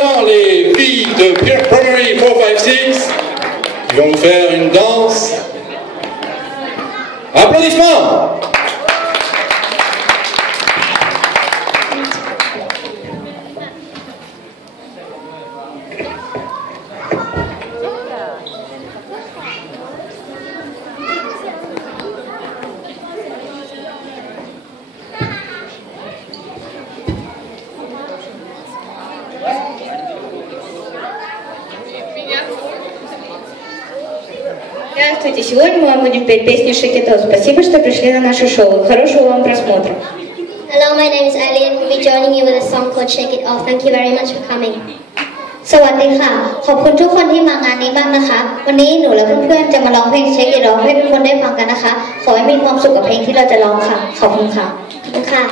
maintenant les filles de Primary 456 qui vont nous faire une danse. Applaudissements! Здравствуйте! Сегодня мы вам будем петь песню Shake It Off. Спасибо, что пришли на наше шоу. Хорошего вам просмотра. Hello, my name is Alien. We'll be joining you with a song called Shake It Off. Thank you very much for coming. สวัสดีค่ะขอบคุณทุกคนที่มางานนี้มากนะคะวันนี้หนูและเพื่อนๆจะมาร้องเพลง Shake It Off ให้ทุกคนได้ฟังกันนะคะขอให้มีความสุขกับเพลงที่เราจะร้องค่ะขอบคุณค่ะขอบคุณค่ะ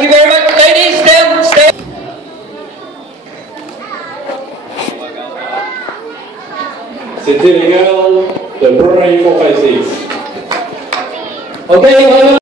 Thank you very much, ladies. Stay. C'était les girls de Primary 456. Okay.